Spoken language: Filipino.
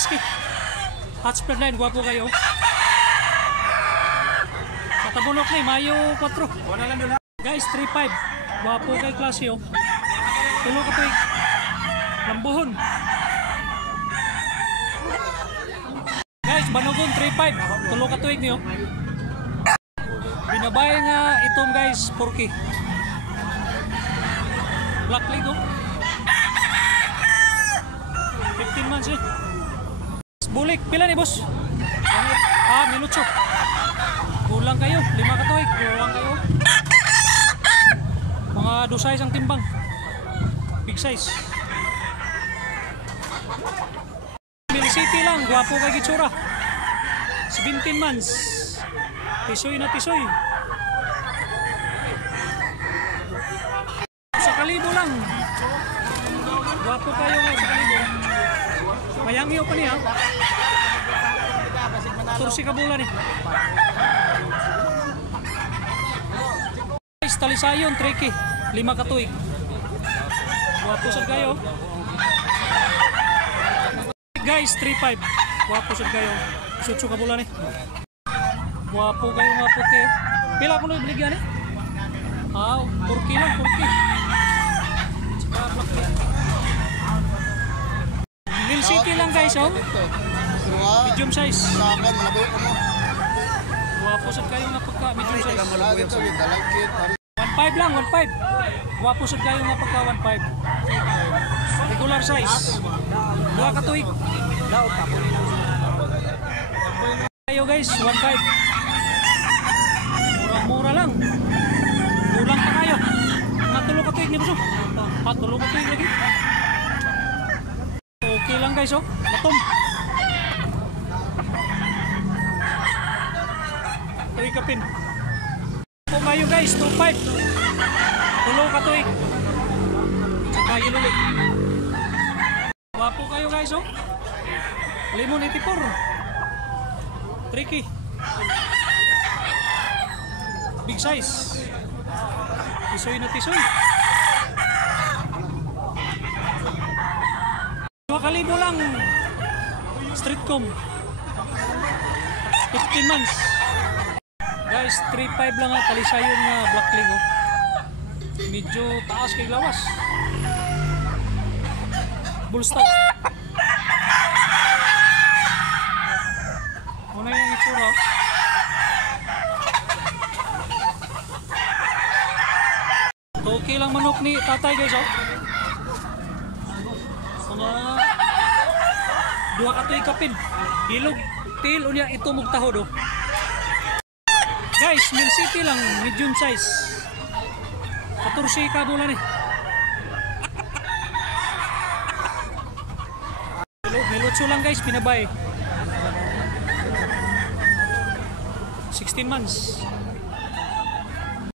6K. Hatch bloodline, guwapo kayo. Katabunok ni Mayo 4. Guys, 3-5. Guwapo kay klase oh. Tulo ka tuig. Lambuhon. Guys, Banogon 3-5. Tulo ka tuig niyo. Binabay nga itom guys, 4K. Black League oh. 15 months eh. Bulik, pila ni boss? Minuto. Kulang kayo, 5 ka tuig. Kulang kayo. Mga 2 size ang timbang. Big size. Mill City lang, guwapo kay gitsura. 17 months. Tisoy na tisoy. Sa kalibo lang. Guwapo kayo nga sa kalibo. Mayangyo pa niya. Tursi ka bulan eh. Guys, talisayon, tricky. 5 ka tuig. Guwapo sa kayo. Guys, 3-5. Guwapo sa kayo. Sutsu ka bulan eh. Guwapo kayo mga puti. Pila ko na ibigyan eh? 4K lang, 4K. Tsaka black eh. Mill City lang guys oh. Medium size. Guwapo sa kayo nga pagka medium size. 1.5 lang, 1.5. Guwapo sa kayo nga pagka 1.5. Regular size. 2 ka tuig. Kayo guys, 1.5. Mura lang. Kulang pa kayo. Natulog ka tuig ni Buso. Patulog ka tuig lagi. Okay lang guys oh. Matom. Tuig kapin. Kung kayo guys, 2.5. Tulog ka tuig. Saka ilulik. Wapo kayo guys oh. Lemon 84. Tricky. Big size. Tisoy na tisoy. 2,000 lang. Streetcom. 15 months. Guys, 3.5 lang nga. Talisayon nga Black League oh. Medyo taas kay lawas. Bullstock. Muna yung itsura oh. Okay lang manok ni tatay guys oh. Mga 2 ka tuig kapin. Hilog tail unya ito mugtahod oh. Guys, Mill City lang, medium size. 14 ka bulan eh. Milutso lang guys, pinabay. 16 months.